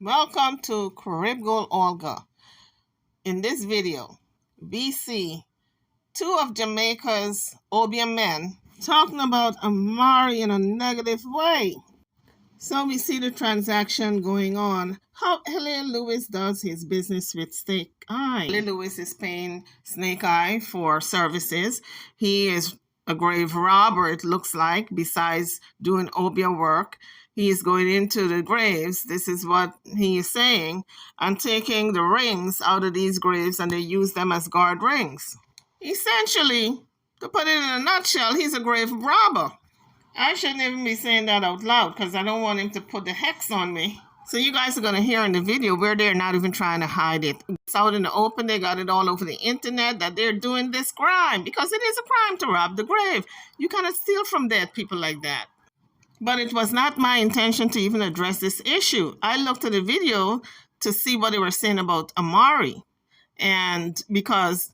Welcome to Carib Gold Olga. In this video, we see two of Jamaica's obeah men talking about Amari in a negative way. So we see the transaction going on. How Elliot Lewis does his business with Snake Eye. Elliot Lewis is paying Snake Eye for services. He is a grave robber, it looks like, besides doing obeah work. He is going into the graves, this is what he is saying, and taking the rings out of these graves, and they use them as guard rings. Essentially, to put it in a nutshell, he's a grave robber. I shouldn't even be saying that out loud because I don't want him to put the hex on me. So you guys are going to hear in the video where they're not even trying to hide it. It's out in the open. They got it all over the internet that they're doing this crime because it is a crime to rob the grave. You cannot steal from dead people like that. But it was not my intention to even address this issue. I looked at the video to see what they were saying about Amari. And because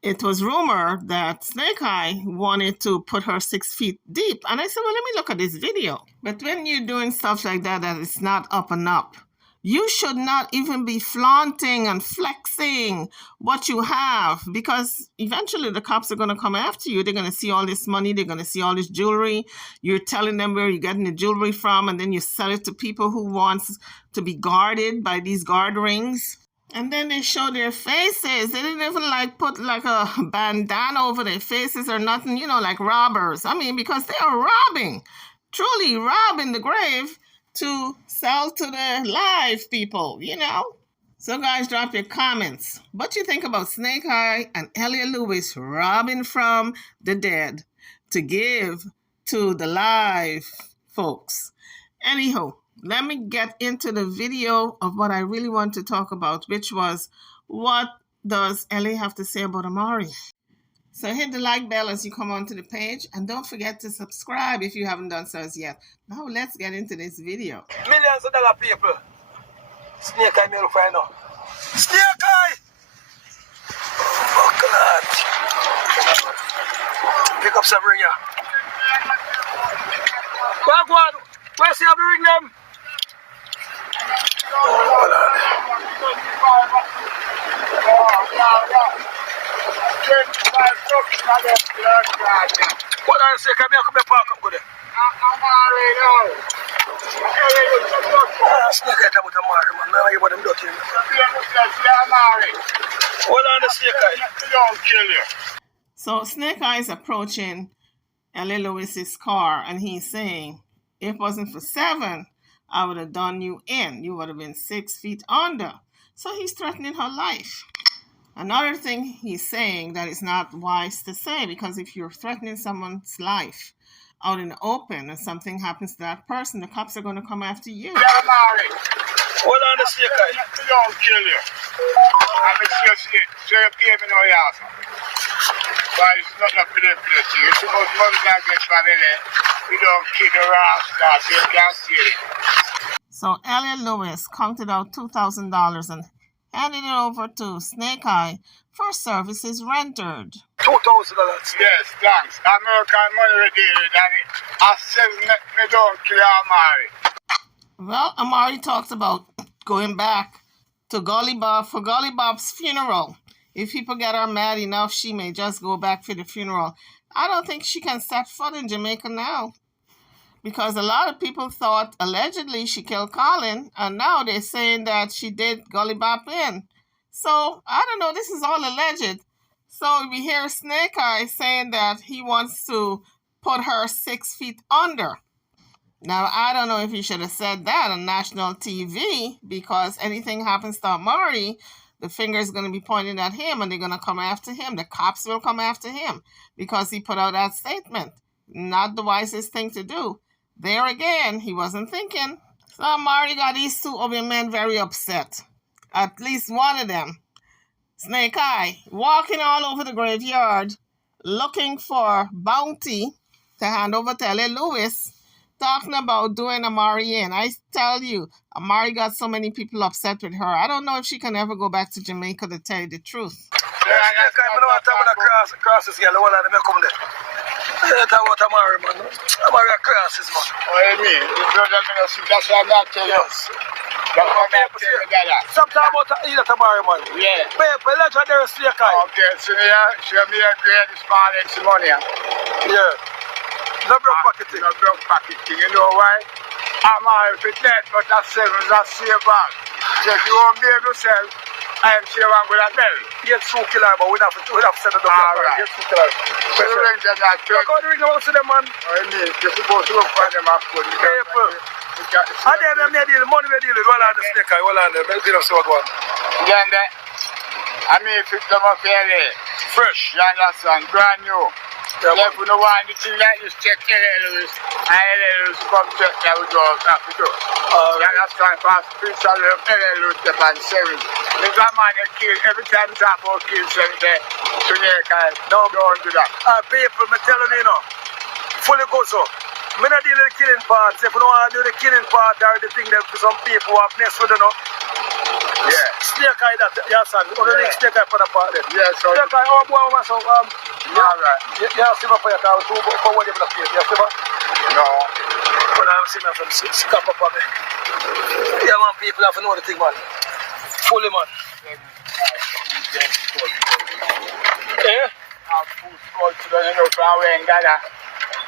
it was rumored that Snake Eye wanted to put her 6 feet deep. And I said, well, let me look at this video. But when you're doing stuff like that, that is not up and up, you should not even be flaunting and flexing what you have, because eventually the cops are going to come after you. They're going to see all this money. They're going to see all this jewelry. You're telling them where you're getting the jewelry from, and then you sell it to people who wants to be guarded by these guard rings. And then they show their faces. They didn't even put a bandana over their faces or nothing, like robbers. I mean, because they are robbing, truly robbing the grave to sell to the live people, So guys, drop your comments. What you think about Snake Eye and Elliot Lewis robbing from the dead to give to the live folks? Anyhow, let me get into the video of what I really want to talk about, which was, what does Ellie have to say about Amari? So hit the like bell as you come onto the page, and don't forget to subscribe if you haven't done so as yet. Now let's get into this video. Millions of dollar people. Snake Eye me look right now. Snake Eye! Oh God. Pick up some ring here. Go on. Where's the ring them? Hold on. What are you saying? Come here, park up with it. Snake Eye about Amari, man. Now you about them dirty. Hold on, the Snake Eye. Don't kill you. So Snake Eye is approaching Ellie Lewis's car, and he's saying, if it wasn't for 7, I would have done you in. You would have been 6 feet under. So he's threatening her life. Another thing he's saying that is not wise to say, because if you're threatening someone's life out in the open and something happens to that person, the cops are going to come after you. Hold on, the Snake Eye. Don't kill you. I'm just it. So you pay me no yard. But it's not a play place. It's about money that gets family. You don't kill the rascal, so you can't see it. So Elliot Lewis counted out $2,000 and handed it over to Snake Eye for services rendered. $2,000? Yes, thanks. American money redeemed, and I said me don't kill Amari. Well, Amari talks about going back to Gully Bop for Gully Bop's funeral. If people get her mad enough, she may just go back for the funeral. I don't think she can set foot in Jamaica now, because a lot of people thought allegedly she killed Colin, and now they're saying that she did Gully Bop in. So, I don't know, this is all alleged. So we hear Snake Eye saying that he wants to put her 6 feet under. Now, I don't know if he should have said that on national TV, because anything happens to Amari, the finger is going to be pointed at him, and they're going to come after him. The cops will come after him because he put out that statement. Not the wisest thing to do. There again, he wasn't thinking. So Amari got these two obeah men very upset. At least one of them, Snake Eye, walking all over the graveyard, looking for bounty to hand over to Elliot Lewis, talking about doing Amari in. I tell you, Amari got so many people upset with her. I don't know if she can ever go back to Jamaica, to tell you the truth. What Amari, man? Amari crosses, man. What do you mean? That's what I'm not telling us. That's what I'm saying with that. Sometimes about either tomorrow, man. Yeah. Paper, legendary snake eye. Okay, so here, show me a grade this morning, some money. Yeah. No broke pocket thing. No broke pocket thing. You know why? Amari, if it's dead, but that's 7, that's saver. So if you won't be able to sell, I'm sure I'm going to bell. Yes, 2 killer, but we have to set it up. Alright. Yes, 2 killer. So the ring them not Look how the ring them to them, man. I mean, you're supposed to look for them up good. Paper. And then they deal, money they deal with, well on the snake eye, well on the, they deal with so one. Then I mean, fix them up fairly. Fresh. You understand? Brand new. Yeah, if we don't want anything like this, check LLs. LLs come check that we go up to do. You understand? For spiritual LLs, step and 7. There's a man that kill every time you talk about kill 7 there. So don't do that. People, me telling you, fully go so. Me not deal with the killing part. If you don't want to do the killing part, or the thing that some people have messed with, Yeah. Snake eye that, yes, son. Only snake eye for the part there. Yeah, so. Snake eye, oh boy, so, Alright. you have to see my for your car, for what you're going to play. You have to see No. When I'm seeing from scap up on me. Yeah, man, people have to know the thing, man. Fully, man. Yeah? Food called to the, from where in Ghana.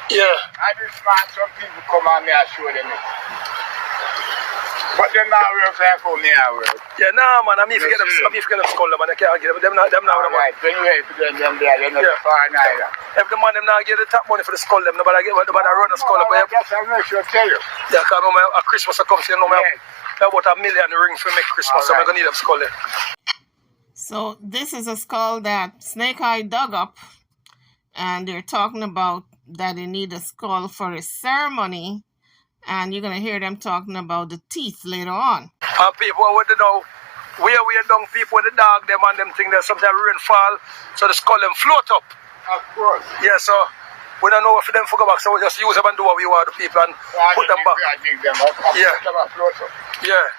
Yeah. I just find some people come on me and show them it. But them not work like how me I work. Yeah, nah, man, I mean, forget them skull, man. I can't get them. Them now, Alright, when you wait for them there, they're not far neither. If the man them now get the top money for the skull, them nobody run the skull. I guess I'm not sure tell you. Yeah, because at Christmas I come, so you know, I have about $1 million ring for me Christmas, so I'm going to need them skull there. So this is a skull that Snake Eye dug up, and they're talking about that they need a skull for a ceremony, and you're going to hear them talking about the teeth later on. People want to know where we are down people with the dog, them and them thing there, sometimes rain fall, so the skull them float up. Of course. Yeah, so we don't know if them forget back, so we just use them and do what we want to people and put them back. Yeah.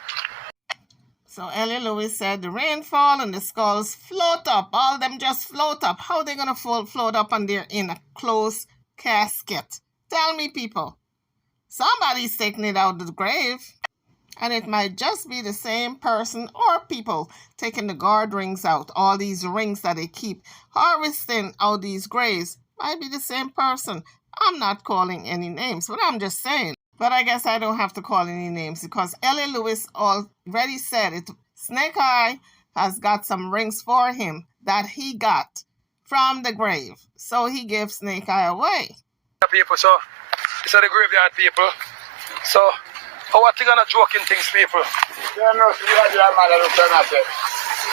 So Ellie Lewis said the rainfall and the skulls float up. All of them just float up. How are they going to float up and they're in a closed casket? Tell me, people. Somebody's taking it out of the grave. And it might just be the same person or people taking the guard rings out. All these rings that they keep harvesting out these graves might be the same person. I'm not calling any names, but I'm just saying. But I guess I don't have to call any names because Ellie Lewis already said it. Snake Eye has got some rings for him that he got from the grave. So he gave Snake Eye away. People, so it's the graveyard people. So our thing are not joking things, people. You know, so you have your man that looks at it.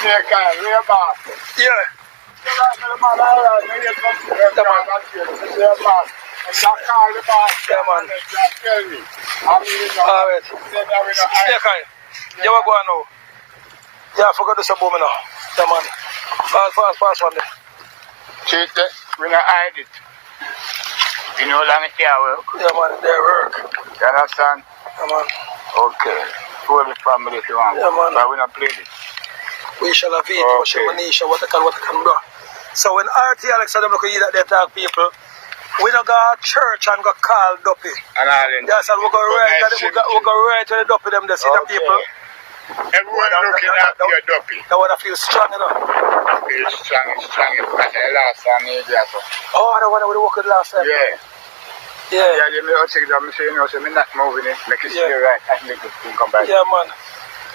Snake Eye, real boss. Yeah. Yeah, man. Alright. Snake Eye, you want to go on now? Yeah, I forgot to some woman now. Yeah, man. Fast one there. Cheat it, we not hide it. You know how long it can work? Yeah, man, they work. You understand? Yeah, man. Okay. Told the family if you want. Yeah, man. But we not play this. We shall have it, Manisha, what I can do. So when RT Alex and them look at you that they talk people, we don't go to church and go call Duppy. Yes, and we go right to the Duppy them, they see the people. Everyone looking at your Duppy. They want to feel strong, you know. Feel strong. It's like the last time they did that. Oh, the one we walked last time? Yeah. Yeah. Yeah, they may take them, so you know, so I'm not moving it, make it stay right, I make it come back. Yeah, man.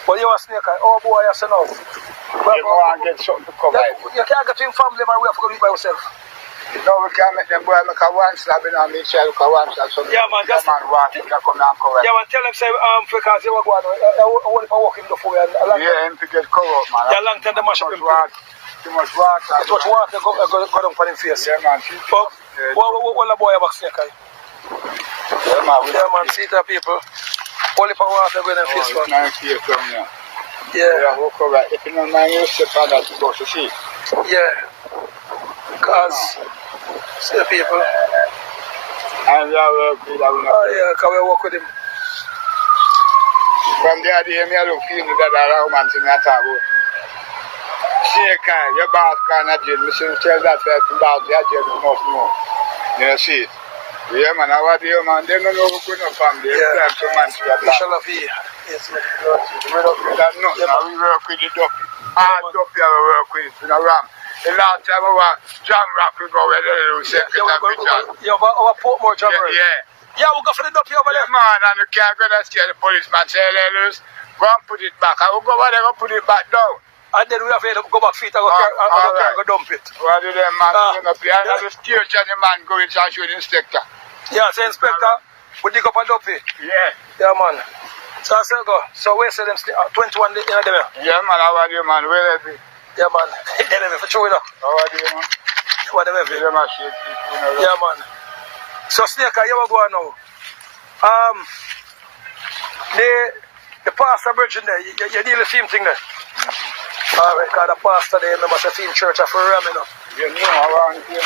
But you are Snake Eye. Oh, boy, yes, enough. You want to get something to cover it. You can't get in family, man. We have to go do it by yourself. No, we can't make them boy make a one slab in on me, child, look a one slab. So yeah, man, just... man walk, you can come down and cover it. Yeah, man, tell them, say, because you were going on. I want to walk him before. Yeah, him to get covered up, man. Yeah, long time the mash up him. Too much water. Too much water, go down for him face. Yeah, man. What the boy about Snake Eye? Yeah, man, see the people. Only for water going in face, man. Yeah. If you don't mind, you step on that to go to see. Yeah. Because, see the people. And we are working. Oh, yeah, because we work with him. From the other day, I look feeling that I man thing I talk about. Snake Eye, your boss can't jail. I should tell that person about the jail enough more. You see it? Yeah, man, I want you, man. They don't know who couldn't family. Yeah. So man, We shall have here. Yes, we don't with that nut. Yeah, Now we work with the duppy. Hard duppy we work with, you know, ram. The last time we were Jam Rock, we go where the little second and picture. Yeah, our Portmore Jam Rock. Yeah, we go for the duppy over there. Man, and you can't go and scare the policeman. Say, Lelus, go and put it back. I will go over there and put it back down. And then we have to go back feet and go dump it. What do them man doing up here? And the steer and the man going to show the inspector. Yeah, say inspector, we dig up and dump it. Yeah, man. So I said go. So where say them 21 in them? Yeah, man, how are you, man? Where are they? Yeah, man. They never for sure, though. How are you, man? What them every? Yeah, man. So Snake, you ever go on now? The pastor bridging there, you deal the same thing there. Alright, because the pastor there, remember the film church of Ram, you know. You know, around here.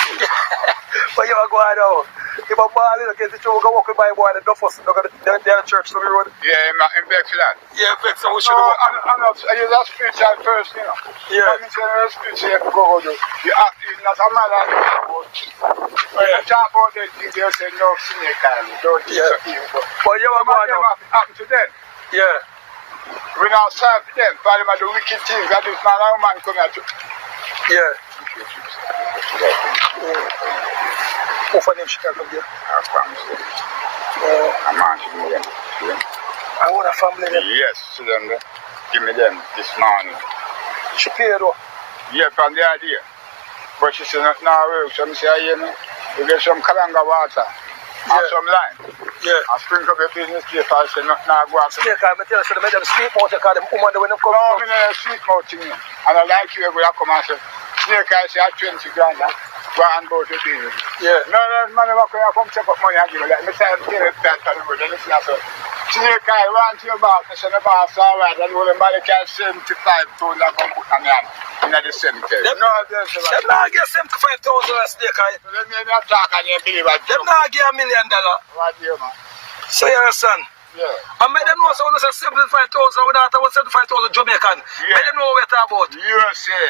But you ever go on now? If a ball in the case, you go walk with my boy, the duffers, they're the church to the road. Yeah, in Bex for that. Yeah, Bex, so we should go. And you're that spiritual first, you know. Yeah. I'm saying spiritual, you have to go do. You have to, not a man that you talk about cheap. When you talk about that thing, they'll say, no, snake kind of, don't eat so evil. But you ever go on now? Happen to them. Yeah. We now serve them, for them are the wicked things that this man or man come here to. Yeah. Who for them she can come here? I promise you. A man should know them. I want a family then? Yes, to them there. Give me them this morning. She pay though? Yeah, from the idea. But she said, not now, so I say, I hear me. You get some kalanga water. And some lime. Yeah. And sprinkle up your business paper. I say, not now, go out. Snake, I tell you, so they make them sweet mouth, you call them woman when they come. No, I mean, sweet mouth thing. And I like you, when I come and say, Snake, I say, I 20 grand. Go and go to business. Yeah. No, man, I come check up money and give me that. I say, I'm getting that for the road. And listen, I say, Snake, I want your boss. I say, the boss, all right. And all the money can 75 pounds I come put on the hand. In the cemetery. Them not get 75,000 Snake, I. Them not talk and you believe it. Them not get $1 million. What do you, man? So you understand? Yeah. And make them know so when you say 75,000, without about 75,000 Jamaican. Yeah. Make them know what we're talking about. USA.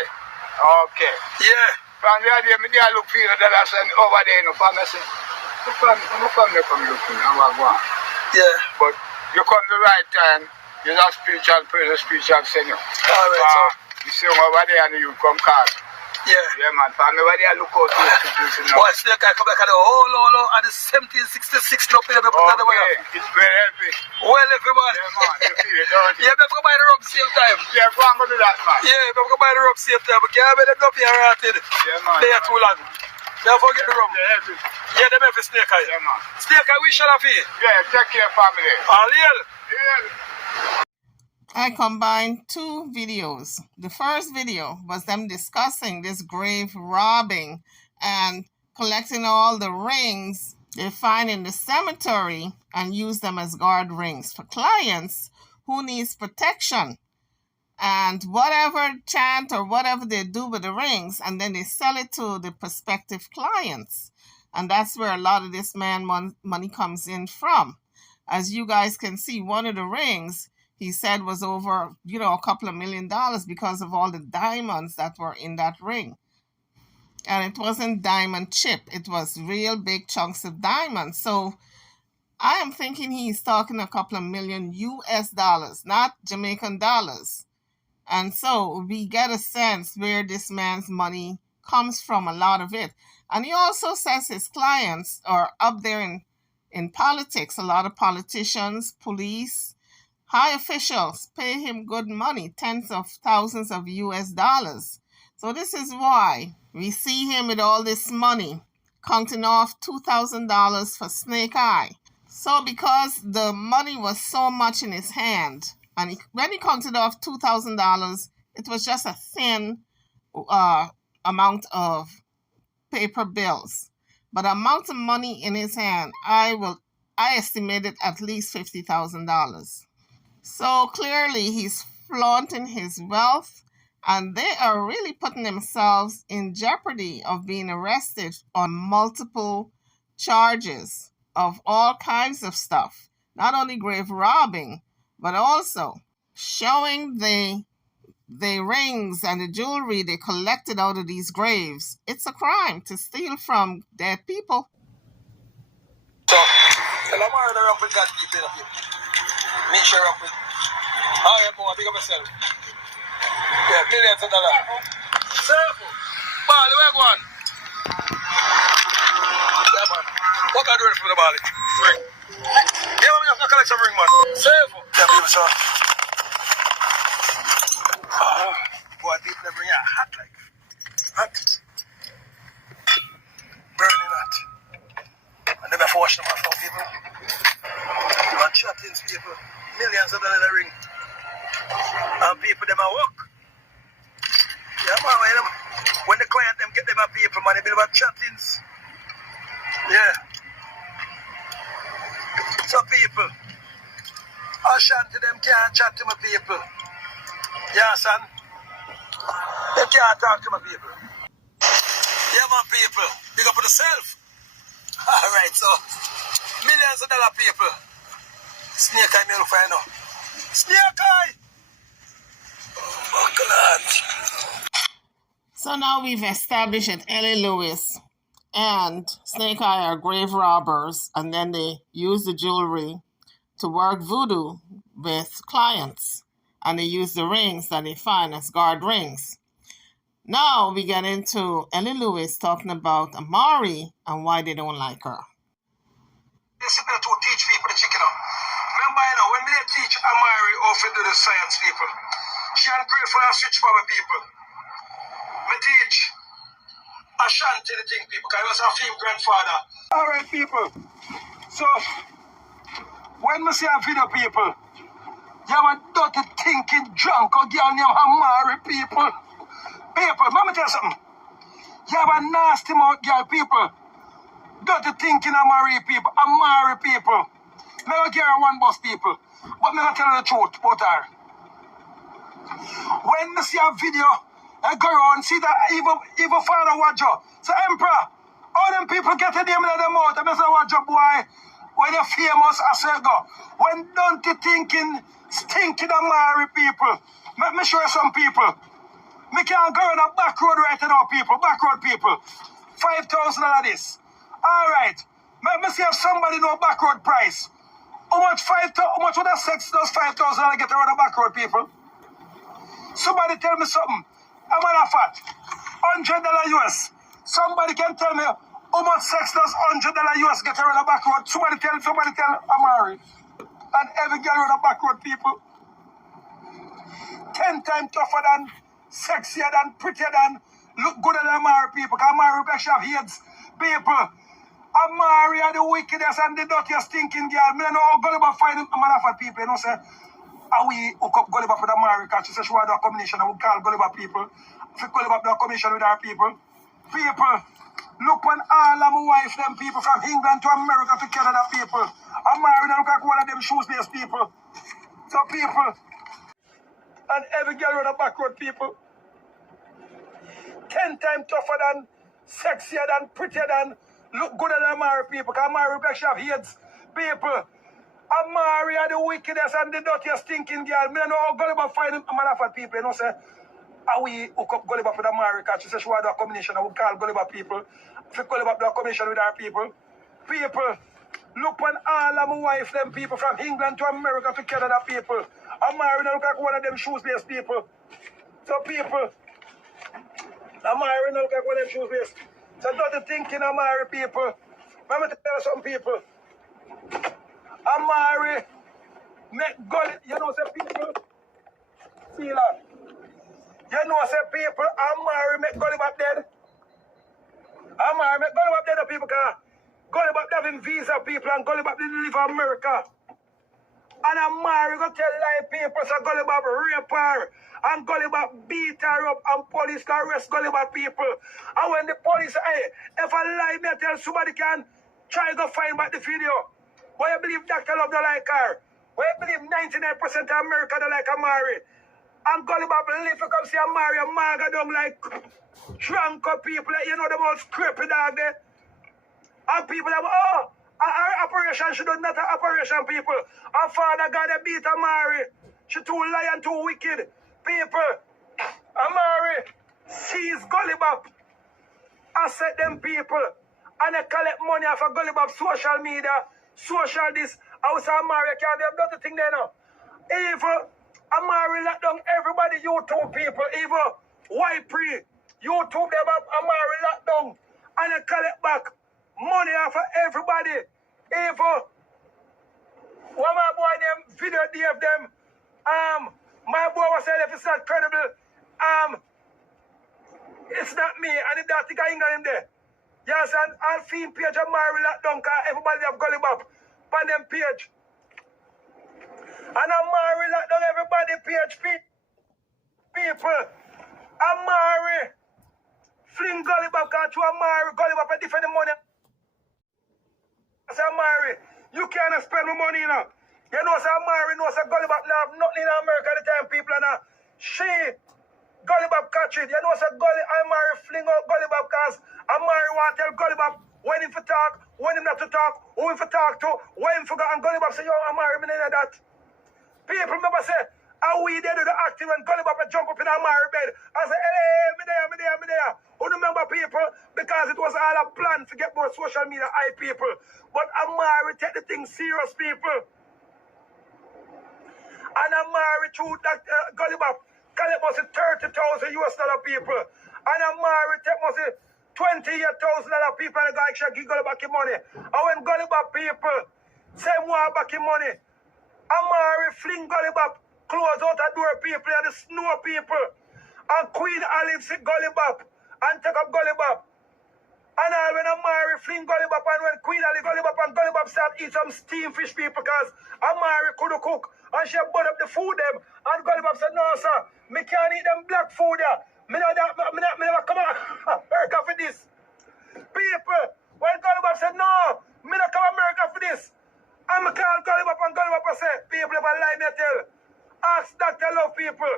Okay. Yeah. From the idea, I look for the dollars and over there, no family. No family come looking, I'm going. Yeah. But you come the right time, you're not spiritual person, spiritual senior. Alright, you see over there and you come card. Yeah. Yeah, man. Family, over there, look out to you. Boy, Snake, I come back at the whole, at the 1766, no pay, okay. It's very heavy. Well, everyone. Yeah, man. You feel it, don't you? Yeah, better go buy the rub same time. Yeah, go and go do that, man. Yeah, better go buy the rub same time. But can't have them up here rotted. Yeah, man. They are too long. Never forget the rum. Yeah, heavy. Yeah, them heavy Snake, I. Yeah, man. Snake, I wish you a fee. Yeah, take care, family. All yeah. I combined two videos. The first video was them discussing this grave robbing and collecting all the rings they find in the cemetery and use them as guard rings for clients who needs protection. And whatever chant or whatever they do with the rings, and then they sell it to the prospective clients. And that's where a lot of this man money comes in from. As you guys can see, one of the rings he said was over, a couple of $1 million because of all the diamonds that were in that ring. And it wasn't diamond chip. It was real big chunks of diamonds. So I am thinking he's talking a couple of million US dollars, not Jamaican dollars. And so we get a sense where this man's money comes from, a lot of it. And he also says his clients are up there in politics. A lot of politicians, police, high officials pay him good money, tens of thousands of US dollars. So this is why we see him with all this money, counting off $2,000 for Snake Eye. So because the money was so much in his hand, and when he counted off $2,000, it was just a thin amount of paper bills. But the amount of money in his hand, I estimated at least $50,000. So clearly he's flaunting his wealth, and they are really putting themselves in jeopardy of being arrested on multiple charges of all kinds of stuff. Not only grave robbing, but also showing the rings and the jewelry they collected out of these graves. It's a crime to steal from dead people. So, tell Amari to run with God people up here. Make sure up with Alright, boy, big up yourself. Yeah, millions of dollars. Careful. Bali, where you going? Yeah, man. What can I do for the Bali? Ring. Yeah, man, you have to collect some ring, man. Careful. Yeah, people, sir. Boy, people, them ring are hot, like. Hot. Burning hot. And then I wash them off now, people. You are chatting, people. Millions of dollars in the ring. And people, them are work. Yeah, man, when the client them get them a people, man, they build about chattings. Yeah. So people, Ashanti them can't chat to my people. Yeah, son. They can't talk to my people. Yeah, man, people. Big up for yourself. Alright, so millions of dollar people. Snake eye me look for you now. Snake eye! Oh, God. So now we've established that Ellie Lewis and Snake Eye are grave robbers, and then they use the jewelry to work voodoo with clients, and they use the rings that they find as guard rings. Now we get into Ellie Lewis talking about Amari and why they don't like her. This is to teach people the chicken. Remember, when they teach Amari how to do the science people, she ungrateful and switch for my people. Me teach Ashanti the thing people, because I was a film grandfather. Alright people, so when we see a video people, you have a dirty thinking drunk or girl named Amari people. People, let me tell you something. You have a nasty mouth girl people. Dirty thinking Amari people, Amari people. Me don't care one bus people, but me gonna tell you the truth about her. When me see a video, I go around see that evil father watch her. So Emperor, all them people get a name in their mouth and I say watch your boy. When you're famous, I say go. When dirty thinking, stinking Amari people. Let me show you some people. Me can't go on a back road right now, people. Back road people. $5,000 this. Alright. Let me see if somebody know back road price. How much would that sex those $5,000 get around the back road, people? Somebody tell me something. I'm on a fat. $100 US. Somebody can tell me how much sex does $100 US get around the back road. Somebody tell Amari. And every girl around the back road, people. 10 times tougher than, sexier than, prettier than, look good than Amari, people. Because Amari actually have heads, people. Amari are the wickedest and the dirtiest stinking girl. Me don't know how Gully Bop find him. I'm not for people, you know, say, how we hook up Gully Bop with Amari, because she said she want to do a combination and we call Gully Bop people. If Gully Bop do a combination with our people. People, look when all of my wife, them people from England to America to Canada, people. Amari don't look like one of them shoes-based people. So people, and every girl on the back road, people. 10 times tougher than, sexier than, prettier than, look good than Amari people, because Amari actually have heads. People, Amari are the wickedest and the dirtiest stinking girl. Me don't know how Gully Bop find him. I'm not for people, you know, say, how we hook up Gully Bop with Amari, because she said she want to do a combination and we call Gully Bop people. If Gully Bop do a combination with our people. People, look when all of my wife, them people from England to America to Canada, people. Amari don't look like one of them shoes-based people. So people, Amari don't look like one of them shoes-based. So don't thinking Amari people. Let me tell you some people. Amari make Gully, you know say people. See that? You know say people, Amari make Gully Bop dead. Amari make Gully Bop dead, people, because Gully Bop having visa people and Gully Bop didn't live in America. And Amari go tell lie people so Gully Bop rape her. And Gully Bop beat her up and police can arrest Gully Bop people. And when the police say, hey, if I lie, me tell somebody can try to find back the video. Why you believe Dr. Love don't like her? Why you believe 99% of America don't like Amari? And Gully Bop live to come see Amari and Marga don't like drunk up people, you know the most creepy dog there. And people have, oh, our operation should do not an operation, people. Our father God beat Amari. She too lying, too wicked. People, Amari sees Gully Bop. I set them people. And they collect money off of Gully Bop social media, social this. I was Amari can't do the thing there now. Even Amari locked down everybody, YouTube people, even white pre, YouTube them up, Amari locked down, and they collect back money off of everybody. Even one my boy them video DF them, my boy was saying if it's not credible, it's not me, and if that thing I ain't got him there. Yes, and I'll film page of Amari locked down, cause everybody have Gully Bop on them page. And Amari locked down everybody PHP people. Amari fling Gully Bop, cause to Amari, Gully Bop a different money. I say Amari, you can't spend my money, you know. You know, say Amari knows that Gully Bop now have nothing in America at the time, people, and she Gully Bop catch it. You know, say Amari fling out Gully Bop, cause Amari want to tell Gully Bop when him for talk, when him not to talk, who him for talk to, when him forgot, and Gully Bop say, yo, Amari, me none of that. People remember say, how we there do the acting when Gully Bop jump up in Amari bed. I say, hey, me there. Who remember people? Because it was all a plan to get more social media high people. But Amari take the thing serious, people. And Amari through that Gully Bop collect must $30,000 US people. And Amari take must $28,000 people and the guy actually give Gully Bop his money. And when Gully Bop people say more back his money, Amari fling Gully Bop, close out the door people and the snow people. And Queen Olive see Gully Bop and take up Gully Bop. And all when Amari fling Gully Bop and when Queen Olive Gully Bop and Gully Bop start eat some steamed fish people because Amari couldn't cook. And she bought up the food them. And Gully Bop said, no sir, me can't eat them black food there. Me never come on America for this. People, when Gully Bop said, no, me not come America for this. I'm call Gully Bop and Gully Bop say, people if I lie me tell. Ask Dr. Love people.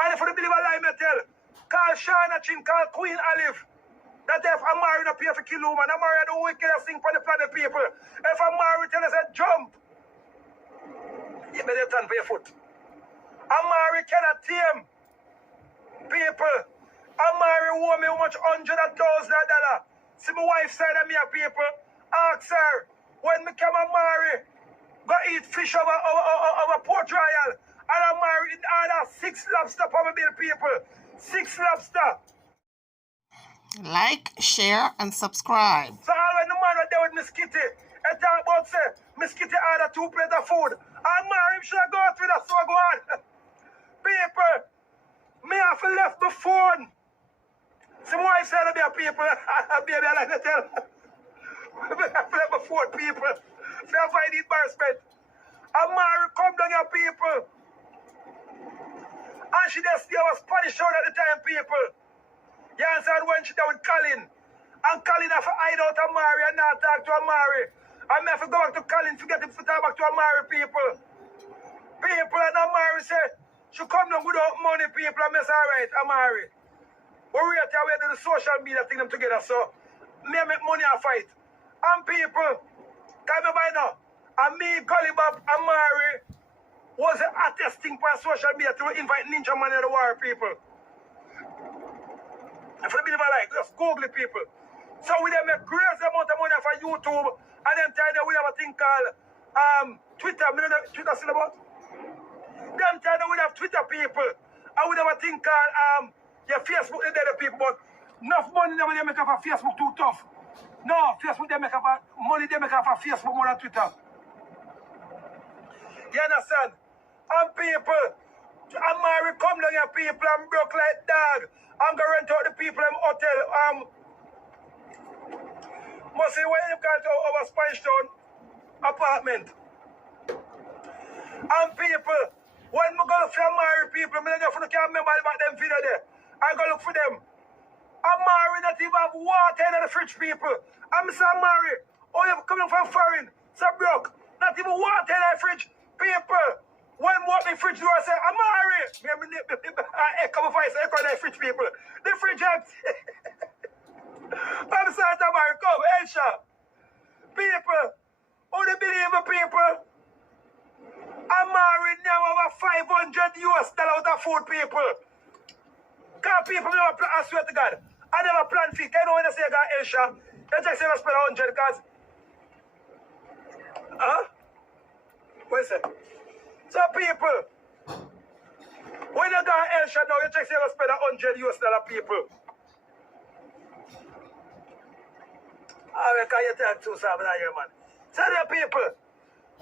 And if you believe I lie me tell, call Shana Chin, call Queen Olive. That if Amari not pay for kill woman, Amari the wickedest thing for the planet people. If Amari tell us a jump, you better turn for your foot. Amari cannot tame people. Amari owe me how much $100,000. See my wife side of me people. Ask her, when me come Amari, go eat fish over Port Royal. And Amari in order 6 lobster for my bill people. 6 lobster. Like, share, and subscribe. So all when the man was there with Miss Kitty, I talk about say, Miss Kitty order 2 plates of food. And Mary should have gone through that, so I go on. People, me have to left the phone. Some wife said to me, people, baby, I like to tell. Me have to left the phone, people. So I find embarrassment. And Mary come down here, people. And she just see our Spanish show at the time, people. You understand when she down with Colin. And Colin have to hide out Amari and not talk to Amari. And me have to go back to Colin to get him to talk back to Amari people. People and Amari say, she come down without money people and me say, alright, Amari. We wait till we do the social media thing them together so me make money and fight. And people, can me buy now? And me, Gully Bop, Amari was the hottest thing for social media to invite Ninja Man in the war people. If you believe I like, just Google it, people. So we then make crazy amount of money for YouTube, and then time we have a thing called Twitter. You know Twitter still about? Them time we have Twitter people, and we have a thing called Facebook. They the people, but enough money they make up for Facebook too tough. No, Facebook they make up for money they make up for Facebook more than Twitter. You understand? And people, Amari come down here, people, I'm broke like dog. I'm going to rent out the people in hotel. Must say, when you come to our Spanish Town apartment. And people, when I go for Amari people, I don't remember about them video there. I go look for them. Amari not even have water in the fridge, people. I'm saying, Amari, oh, you're coming from foreign, so broke. Not even water in the fridge. People, when what the fridge door, I say, Amari, I come if I say, echo the fridge, people. The fridge empty. I'm saying, Amari, come, Elsha. People, who they believe in people? Amari now have $500 US out of food, people. Because people never plan, I swear to God, I never plan feet. You know when I say I got Elsha, they just say I spend 100 because, huh? What is it? So So people, when you go to Elsha now, you check say you spend $100 people. I reckon you take 2 7 here, man. So the people,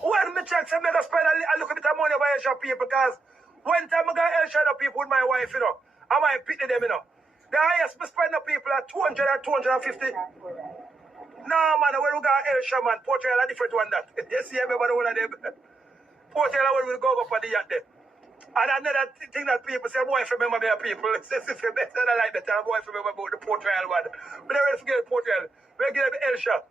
when me check say me go spend a little bit of money over Elsha people, because one time I go to Elsha people with my wife, you know, I might pity them, you know. The highest me spend the people at 200 or 250. No, man, when we go to Elsha, man, Portugal a different one that. You see everybody one of them. Portugal when we go up on the yacht there. And another thing that people say, boy, if you remember me, people, if you better than like that, boy, if you remember about the Portugal one. But I will forget Portugal. We give them Elsha.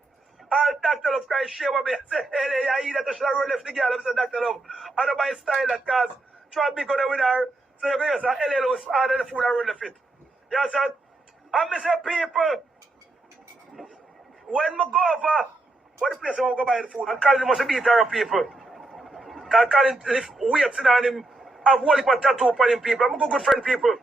All Dr. Love Christ share with me. I say, hey, I eat that I should have left the girl. I say, Dr. Love. I don't buy style that cause try to be good with her. So you go, yes, LL was harder the food I run the fit. You understand? And I say, people, when I go over, what the place I want to go buy the food? And Colin must beat her people. Because Colin lift weights in on him, have whole heap of tattoo upon him people. I'm a good friend people.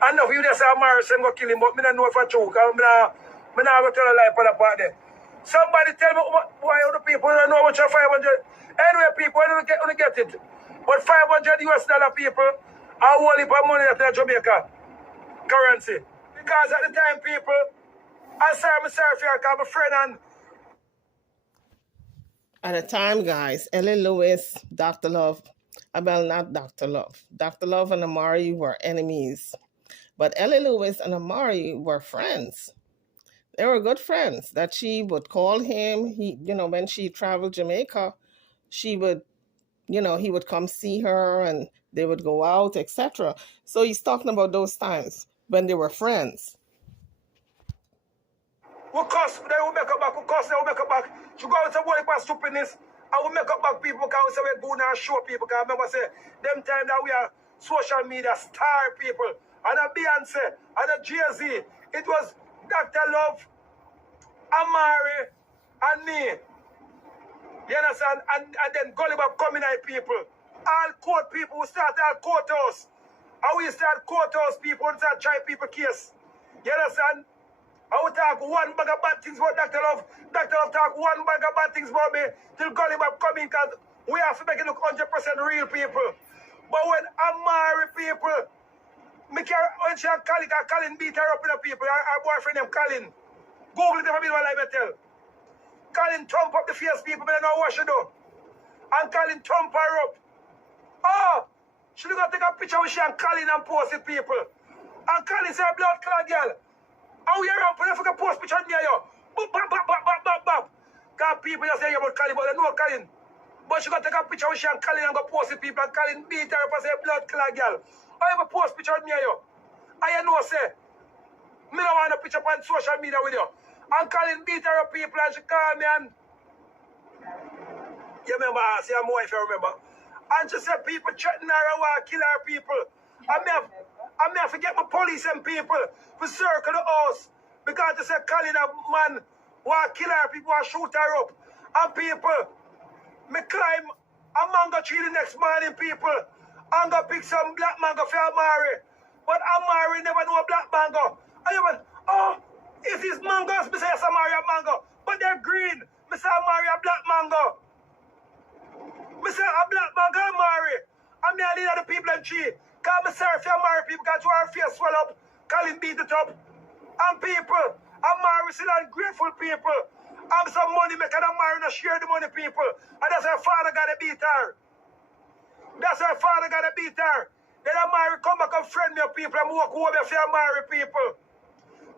I know if you just say Amari go kill him, but I don't know if I true. Because I'm not going to tell a lie for the part there. Somebody tell me why other people don't know what your 500. Anyway, people, I don't get it. But $500 people are whole heap of money at Jamaica currency. Because at the time, people, I'm sorry for you, because I'm a friend and At the time, guys, Ellie Lewis, Dr. Love, well, not Dr. Love. Dr. Love and Amari were enemies. But Ellie Lewis and Amari were friends. They were good friends that she would call him. He, when she traveled Jamaica, she would, he would come see her and they would go out, etc. So he's talking about those times when they were friends. we cuss, they will make up back, we cuss, they will make up back. She go out and worry about stupidness, and we make up back people because we say we're going and show people. Because I remember say, them time that we are social media star people, and a Beyonce, and a Jay-Z, it was Dr. Love, Amari, and me. You understand? And then Gully Bop coming at people. All court people, we start all courthouse. And we start courthouse people, we start try people case. You understand? I will talk one bag of bad things about Dr. Love. Dr. Love talk one bag of bad things about me till Gully Bop coming because we have to make it look 100% real people. But when Amari people, when she and Colin beat her up in the people, her boyfriend named Colin. Google it if I mean what I tell. Colin thump up the face people, but I know what she do. And Colin thump her up. Oh, she gonna take a picture with she and Colin and post it people. And Colin say blood clot girl. And we are up and if I can post picture near you. Bop, bop, bop, bop, bop, bop, bop. Because people just say about Colin, but they know Colin. But she gonna take a picture with she and Colin and go post it people. And Colin beat her up and say blood clot girl. I have a post picture near you. And you know say, me don't want a picture on social media with you. And Colin beat her up people and she called me and you remember I say I'm wife, you remember. And she said people threaten her and want to kill her people. And me have to get my police and people to circle the house. Because they say Colin a man want to kill her, people want to shoot her up. And people, me climb a mango tree the next morning, people. And go pick some black mango for Amari. But Amari never know a black mango. And you went, oh, if it's mangoes, me say yes, Amari a mango. But they're green. Me say Amari a black mango. Me say a black mango Amari. And me a lead of the people in tree. Because me sorry for Amari people because her face swell up. Colin beat it up. And people, Amari still ungrateful people. Have some money make and Amari not share the money people. And that's her father gotta beat her. That's her father gotta beat her. Then Amari come back and friend me people and walk over for Amari people.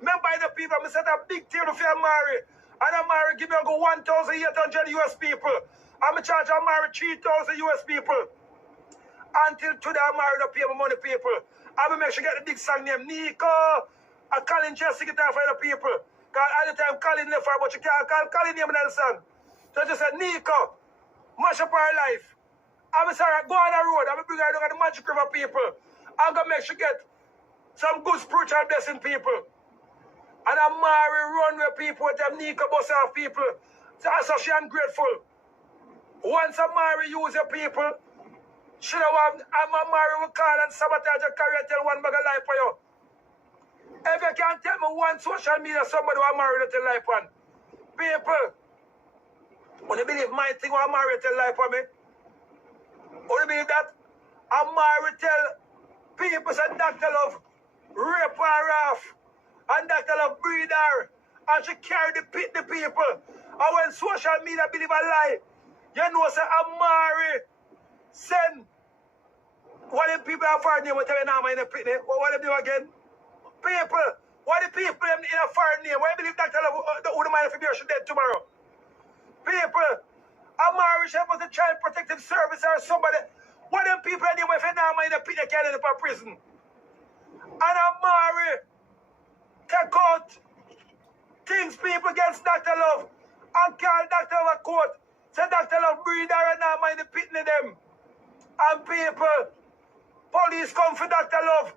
Remember the people, I set a big table for Amari. And Amari give me go 1,800 US people. And I charge Amari 3,000 US people. Until today Amari don't pay my money people. I will make sure get the big song named Nico. And Colin just to get out for the people. Because at the time Colin left her, but you can't call Colin name in the song. So I just said, Nico, mash up her life. I'm sorry, go on the road. I'm going to bring her down to the Magic River people. I'm going to make sure get some good spiritual blessing people. And Amari run with people with them Nico bus off people. So she ungrateful. Once Amari use your people, she don't want Amari will call and sabotage your career tell one bag of life for you. If you can tell me one social media somebody who Amari to tell life on. People, when you believe my thing who Amari tell life for me, What do you believe that? Amari tell people said Dr. Love rape her off and Dr. Love breed her and she carry the people. And when social media believe a lie, you know say Amari send what the people have foreign name will tell you now in the pitney. What they do again? People. What the people in a foreign name? Why believe Dr. Love who the man for should dead tomorrow? People. Amari Shep was a child protective service or somebody. What them people anyway if you now in the pitney can end up in prison? And Amari take out things people against Dr. Love and call Dr. Love a court. Say Dr. Love breed her and now mind the pitney them. And people, police come for Dr. Love.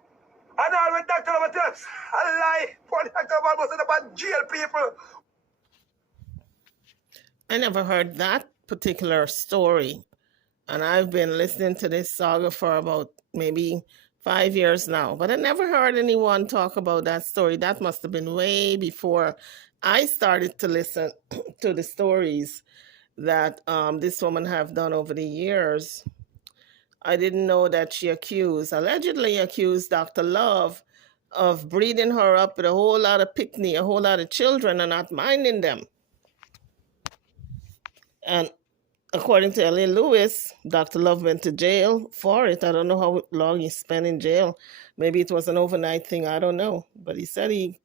And all with Dr. Love tells a lie. Police Dr. Love was about jail people. I never heard that particular story. And I've been listening to this saga for about maybe 5 years now. But I never heard anyone talk about that story. That must have been way before I started to listen to the stories that this woman have done over the years. I didn't know that she allegedly accused Dr. Love of breeding her up with a whole lot of a whole lot of children and not minding them. And according to L.A. Lewis, Dr. Love went to jail for it. I don't know how long he spent in jail. Maybe it was an overnight thing. I don't know. But he said he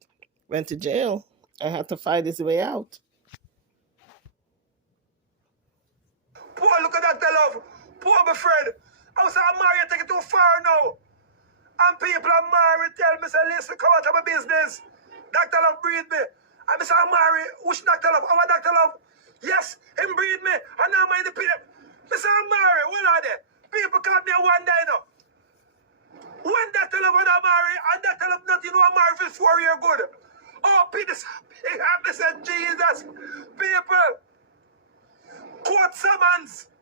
went to jail and had to fight his way out. Poor look at Dr. Love. Poor my friend. I was like, Amari, you take it too far now. And people Amari tell me, say, listen, come out of my business. Dr. Love breed me. And I say, Amari, which Dr. Love? Our Dr. Love? Yes, him breed me. And now I'm in the pit. I say, Amari, what are they? People call me a one day now. When Dr. Love and Amari, and Dr. Love not, you know, Amari for 4 years good. Oh, Peter, I said, Jesus, people, court summons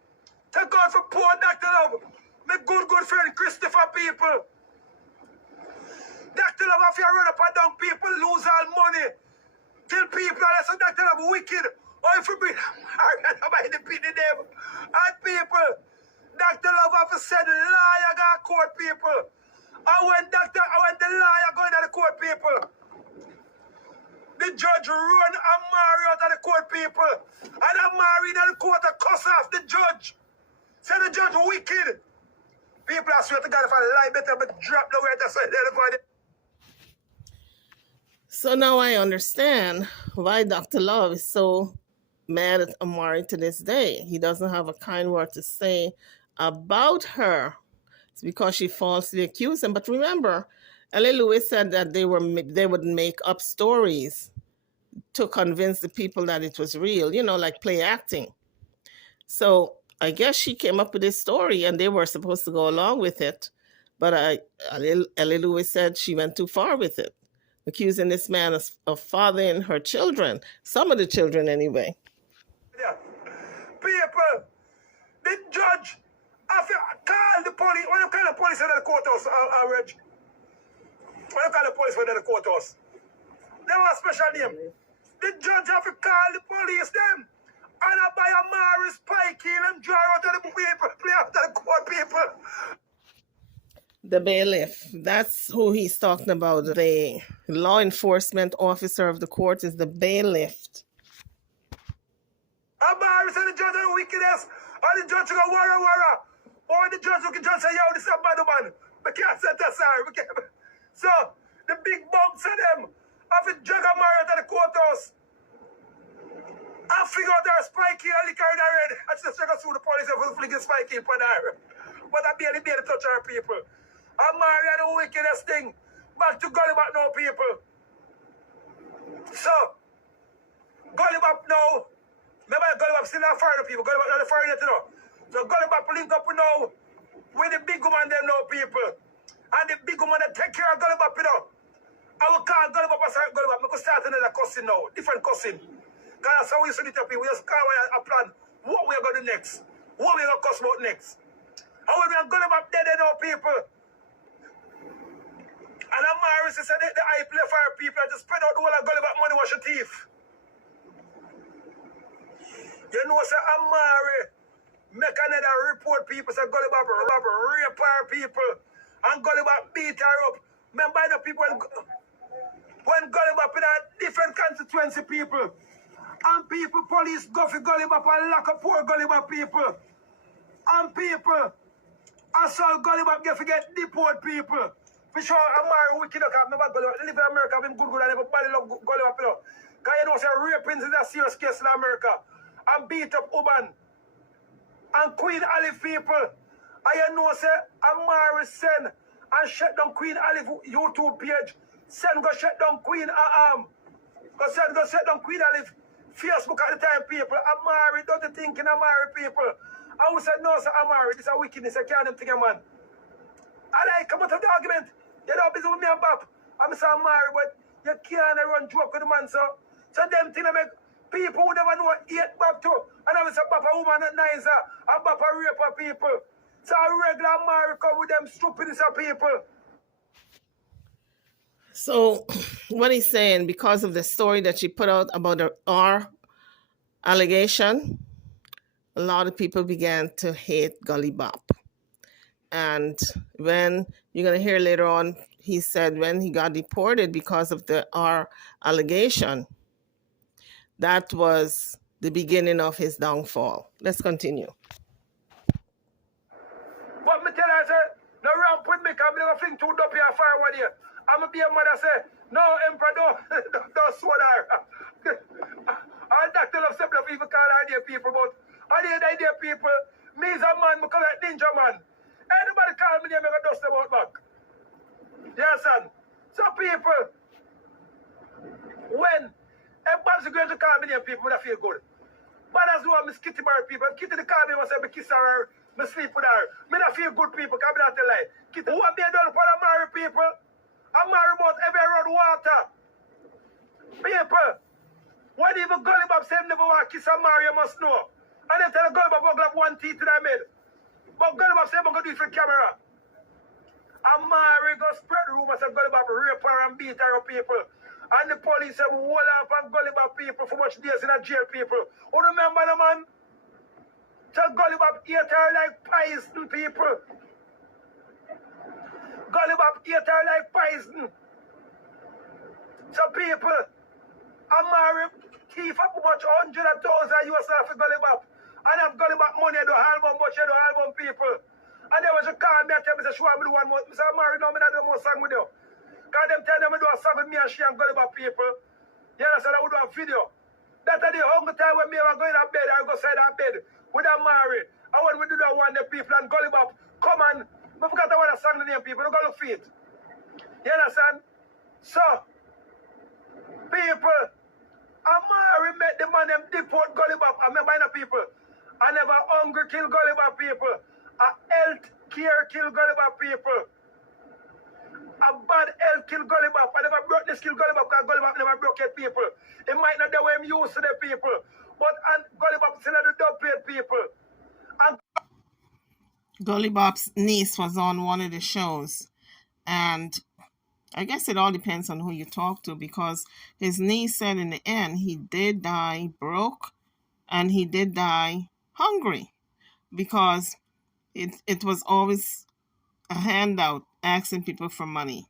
to God for poor Dr. Love. My good friend Christopher, people. Dr. Love, if you run up and down, people lose all money. Kill people, and that's Dr. Love wicked. Or if you bring Amari the pity them. And people, Dr. Love have said liar got court people. And when the liar going to the court people, the judge run Amari out of the court people. And Amari in the court to cuss off the judge. Say the judge wicked. People I swear to God if I lie better but drop the way to say everybody. So now I understand why Dr. Love is so mad at Amari to this day. He doesn't have a kind word to say about her. It's because she falsely accused him. But remember, L.A. Lewis said that they would make up stories to convince the people that it was real, like play acting. So I guess she came up with this story and they were supposed to go along with it. But L.A. Lewis said she went too far with it, accusing this man of fathering her children, some of the children anyway. Yeah. People, the judge, call the police. What do you call the police in the courthouse, Reg? What do you call the police in the courthouse? They have a special name. The judge have to call the police them. And I buy Amari spike in and draw out of the people, play after the court people. The bailiff, that's who he's talking about. The law enforcement officer of the court is the bailiff. Amari said the judge is the wickedest. Or the judge go wara. Or the judge look at judge say, yo, this is a bad man. We can't set that sorry. So, the big bumps of them have to drag Amari out of the courthouse. I figure out their spiky and liquor in her head. I just check out through the police and flick the spiky in her. But I barely touch her people. Amari are the wickedest thing. Back to Gully Bop now, people. So, Gully Bop now. Remember Gully Bop still not firing people. Gully Bop not firing yet, So Gully Bop link up now with the big woman them now, people. And the big woman that take care of Gully Bop, I will call Gully Bop and start Gully Bop. I will start another cussing now. Different cussing. Because that's how we used to do it, people. We just call a plan. What we are going to do next. What we are going to cuss about next. And when we are Gully Bop dead now, people. And Amari said the eye play for our people and just spread out the whole of Gully Bop money wash your teeth. You know, say Amari make another report people say Gully Bop rape our people and Gully Bop beat her up. Remember the people when Gully Bop in a different constituency people and people police go for Gully Bop and lock up poor Gully Bop people and people assault Gully Bop get deport people. For sure Amari wicked up never Gully Bop live in America been good and everybody love Gully Bop because you know say raping is a serious case in America and beat up Uban and Queen Olive people. And you know, say, Amari send and shut down Queen Olive YouTube page. Send go shut down Queen go send go shut down Queen Olive Facebook at the time, people. Amari, don't you think in Amari, people? I would say, no, sir, Amari, this is a wickedness. I can't think, man. And I come out of the argument. You're not busy with me and Bop. I'm saying Amari, but you can't run joke with the man, so. So them things make people who never know hate Bop too. And I say, Bop a woman at nice, and Bop a rape people. So a regular Amari come with them stupidest of people. So what he's saying, because of the story that she put out about our allegation, a lot of people began to hate Gully Bop. And when you're going to hear later on, he said when he got deported because of our allegation, that was the beginning of his downfall. Let's continue. But me tell her, say, no ramp with me, because I'm going to fling too dopey and fire one here. I'm going to be a mother, say, no, Emperor, don't swat her. All doctor love simple people call her dear people, but all the idea people, me is a man, because I'm ninja man. Anybody call me name, I'm going to dust them out back. Yes, son. So people, when everybody's going to call me name, people, I feel good. But as well, Miss Kitty Bar people, Kitty the call me, I say, I kiss her, I sleep with her. I don't feel good people, because I don't lie. Kitty, who have been done for Amari people? Amari about every road water. People, when even Gully Bop say never want to kiss Amari, you must know. And then tell Gully Bop have one teeth in the mid. But Gully Bop say I'm going to do it for camera. Amari go spread rumors of Gully Bop rape her and beat her up people. And the police have hold up on Gully Bop people for much days in a jail people. Who remember the man? Tell Gully Bop eat her like poison people. Gully Bop eat her like poison. So people, Amari thief up much $100,000 for Gully Bop. And have Gully Bop money do album much do album people. And then when she call me and tell me say she want me do one more. I say Amari no me not do more song with you. Because them tell them me do a song with me and she and Gully Bop people. You understand? I would do a video. That is the only time when me ever go in a bed, I go side that bed with Amari. And when we do that one the people and Gully Bop come and I forgot I want to song the name people, don't go look for it. You understand? So people, Amari met the man them deport Gully Bop. I remember the people. I never hungry kill Gully Bop people. A health care kill Gully Bop people. A bad health kill Gully Bop. I never broke this kill Gully Bop because Gully Bop never broke it people. It might not the way I'm used to the people. But and Gully Bop still the dub plate people. And Gully Bop's niece was on one of the shows, and I guess it all depends on who you talk to, because his niece said in the end he did die broke and he did die hungry, because it was always a handout asking people for money.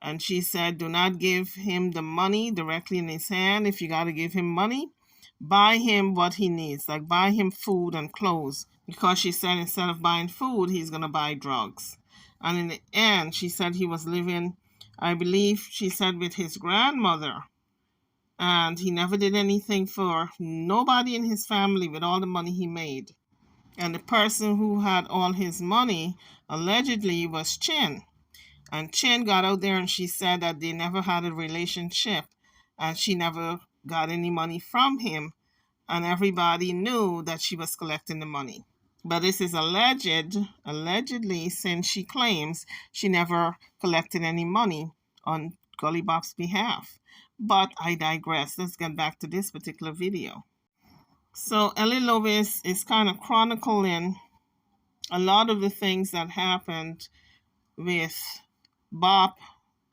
And she said, do not give him the money directly in his hand. If you got to give him money, buy him what he needs, like buy him food and clothes, because she said instead of buying food, he's going to buy drugs. And in the end, she said he was living, I believe she said, with his grandmother. And he never did anything for nobody in his family with all the money he made. And the person who had all his money allegedly was Chin. And Chin got out there and she said that they never had a relationship and she never got any money from him. And everybody knew that she was collecting the money. But this is allegedly, since she claims she never collected any money on Gully Bop's behalf. But I digress. Let's get back to this particular video. So Ellie Lovis is kind of chronicling a lot of the things that happened with Bop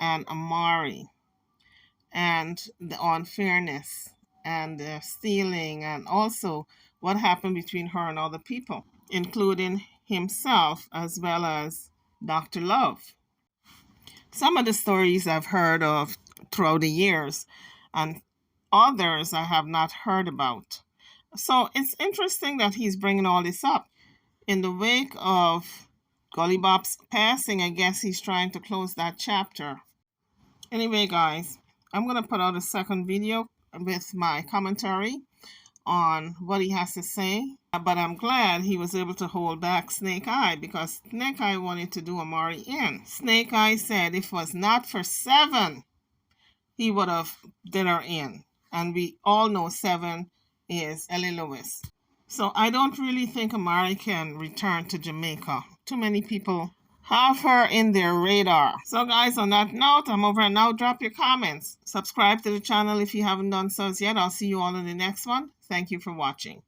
and Amari, and the unfairness and the stealing, and also what happened between her and other people, including himself as well as Dr. Love. Some of the stories I've heard of throughout the years, and others I have not heard about. So it's interesting that he's bringing all this up. In the wake of Gully Bop's passing, I guess he's trying to close that chapter. Anyway, guys, I'm going to put out a second video with my commentary on what he has to say. But I'm glad he was able to hold back Snake Eye, because Snake Eye wanted to do Amari in. Snake Eye said if it was not for 7, he would have did her in. And we all know 7 is Ellie Lewis. So I don't really think Amari can return to Jamaica. Too many people have her in their radar. So guys, on that note, I'm over and now. Drop your comments. Subscribe to the channel if you haven't done so as yet. I'll see you all in the next one. Thank you for watching.